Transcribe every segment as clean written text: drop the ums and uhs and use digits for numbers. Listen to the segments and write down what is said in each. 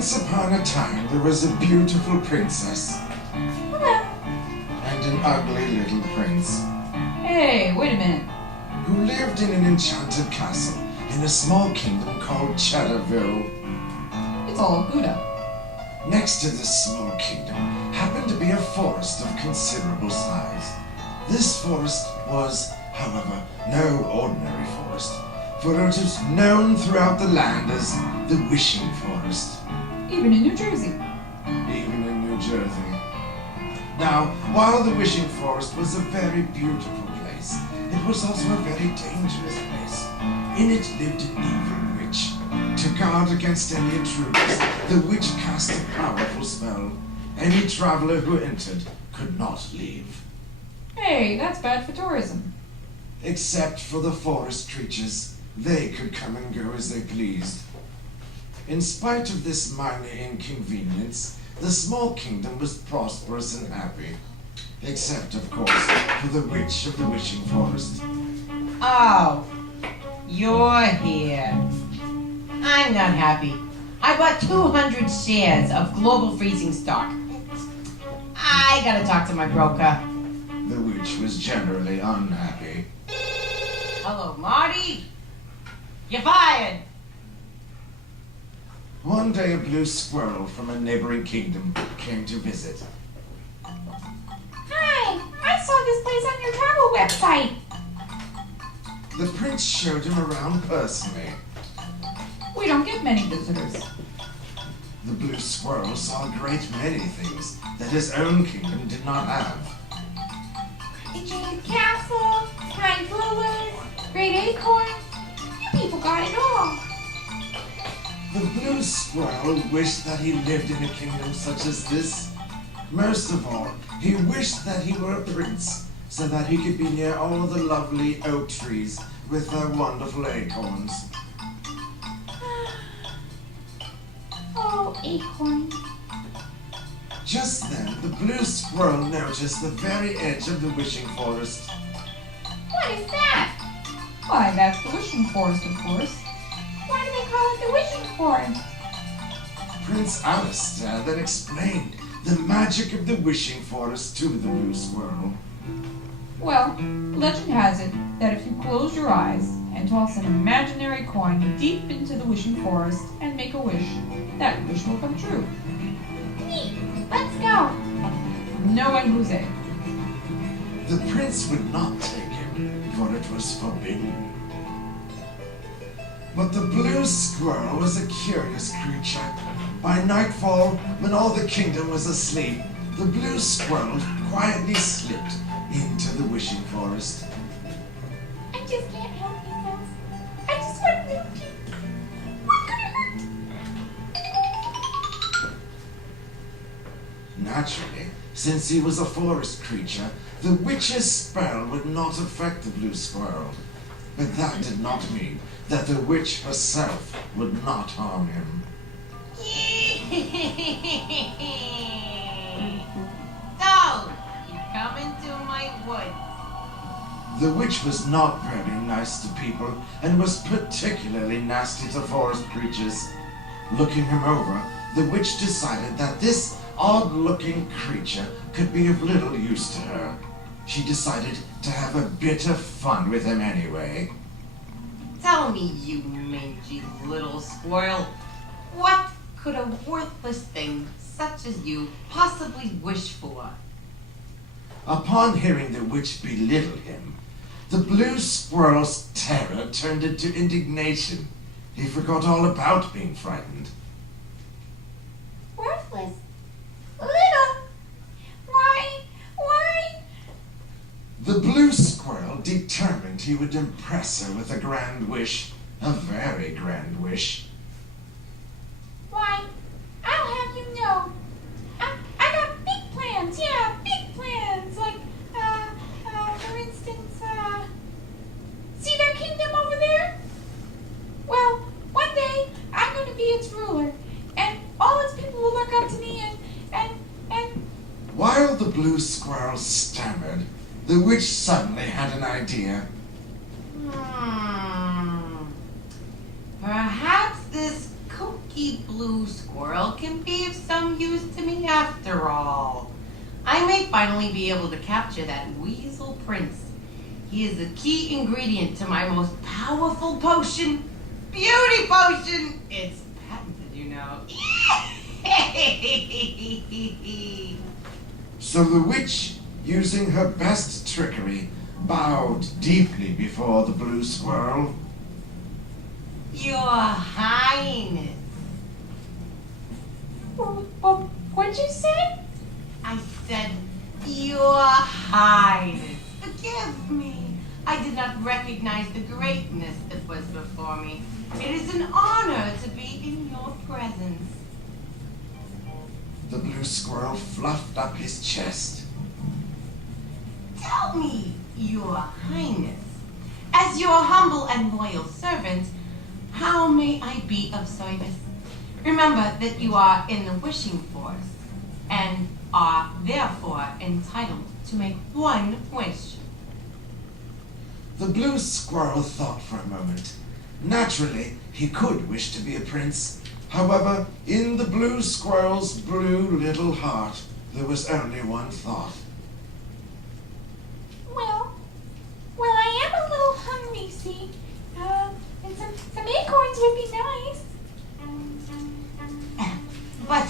Once upon a time, there was a beautiful princess Hello. and an ugly little prince Hey, wait a minute. who lived in an enchanted castle in a small kingdom called Cheddarville. It's all Gouda. Next to this small kingdom happened to be a forest of considerable size. This forest was, however, no ordinary forest, for it was known throughout the land as the Wishing Forest, Even in New Jersey. even in New Jersey. Now, while the Wishing Forest was a very beautiful place, it was also a very dangerous place. In it lived an evil witch. To guard against any intruders, the witch cast a powerful spell. Any traveler who entered could not leave, Hey, that's bad for tourism. except for the forest creatures. They could come and go as they pleased. In spite of this minor inconvenience, the small kingdom was prosperous and happy. Except, of course, for the witch of the Wishing Forest. Oh, you're here. I'm not happy. I bought 200 shares of Global Freezing stock. I gotta talk to my broker. The witch was generally unhappy. Hello, Marty. You're fired. One day a blue squirrel from a neighboring kingdom came to visit. Hi, I saw this place on your travel website. The prince showed him around personally. We don't get many visitors. The blue squirrel saw a great many things that his own kingdom did not have. Enchanted castle, kind rulers, great acorn. You people got it all. The blue squirrel wished that he lived in a kingdom such as this. Most of all, he wished that he were a prince, so that he could be near all the lovely oak trees with their wonderful acorns. Oh, acorn. Just then, the blue squirrel noticed the very edge of the Wishing Forest. What is that? Why, that's the Wishing Forest, of course. Why do they call it the Wishing Forest? Prince Alistair then explained the magic of the Wishing Forest to the blue squirrel. Well, legend has it that if you close your eyes and toss an imaginary coin deep into the Wishing Forest and make a wish, that wish will come true. Neat. Let's go. No one who's it. The prince would not take him, for it was forbidden. But the blue squirrel was a curious creature. By nightfall, when all the kingdom was asleep, the blue squirrel quietly slipped into the Wishing Forest. I just can't help myself. I just want to live here. What could it hurt? Naturally, since he was a forest creature, the witch's spell would not affect the blue squirrel. But that did not mean that the witch herself would not harm him. Don't you come into my woods. The witch was not very nice to people and was particularly nasty to forest creatures. Looking him over, the witch decided that this odd-looking creature could be of little use to her. She decided to have a bit of fun with him anyway. Tell me, you mangy little squirrel, what could a worthless thing such as you possibly wish for? Upon hearing the witch belittle him, the blue squirrel's terror turned into indignation. He forgot all about being frightened. Worthless. Little. Why? The blue squirrel determined he would impress her with a grand wish, a very grand wish. Why, I'll have you know, I got big plans, yeah, big plans, like, for instance, see that kingdom over there? Well, one day, I'm going to be its ruler, and all its people will look up to me, and... While the blue squirrel stammered, the witch suddenly had an idea. Perhaps this kooky pesky blue squirrel can be of some use to me after all. I may finally be able to capture that Weasel prince. He is the key ingredient to my most powerful potion, Beauty Potion! It's patented, you know. So the witch, using her best trickery, bowed deeply before the blue squirrel. Your Highness. What'd you say? I said, Your Highness. Forgive me. I did not recognize the greatness that was before me. It is an honor to be in your presence. The blue squirrel fluffed up his chest. Tell me, Your Highness, as your humble and loyal servant, how may I be of service? Remember that you are in the wishing forest and are therefore entitled to make one wish. The blue squirrel thought for a moment. Naturally, he could wish to be a prince. However, in the blue squirrel's blue little heart, there was only one thought. Well, I am a little hungry, see? And some acorns would be nice. But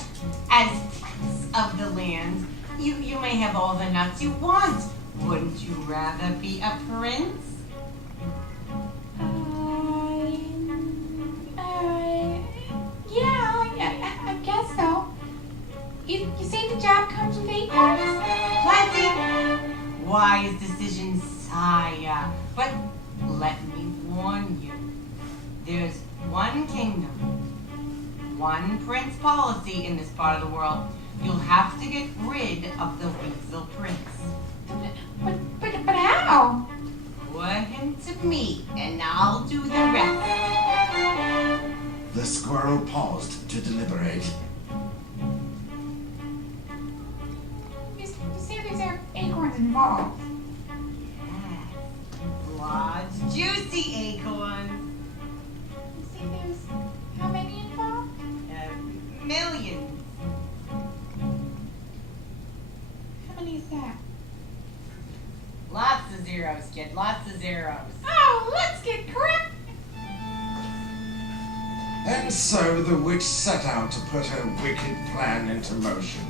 as prince of the land, you may have all the nuts you want. Wouldn't you rather be a prince? Yeah, I guess so. You say the job comes with acorns? Plenty. Wise decision, sire. But let me warn you. There's one kingdom, one prince policy in this part of the world. You'll have to get rid of the Weasel Prince. But how? Put him to me, and I'll do the rest. The squirrel paused to deliberate. You say there's acorns involved. Yes. Large, juicy acorns. You say there's how many involved? Millions. How many is that? Lots of zeros, kid. Lots of zeros. Oh, let's get correct. And so the witch set out to put her wicked plan into motion.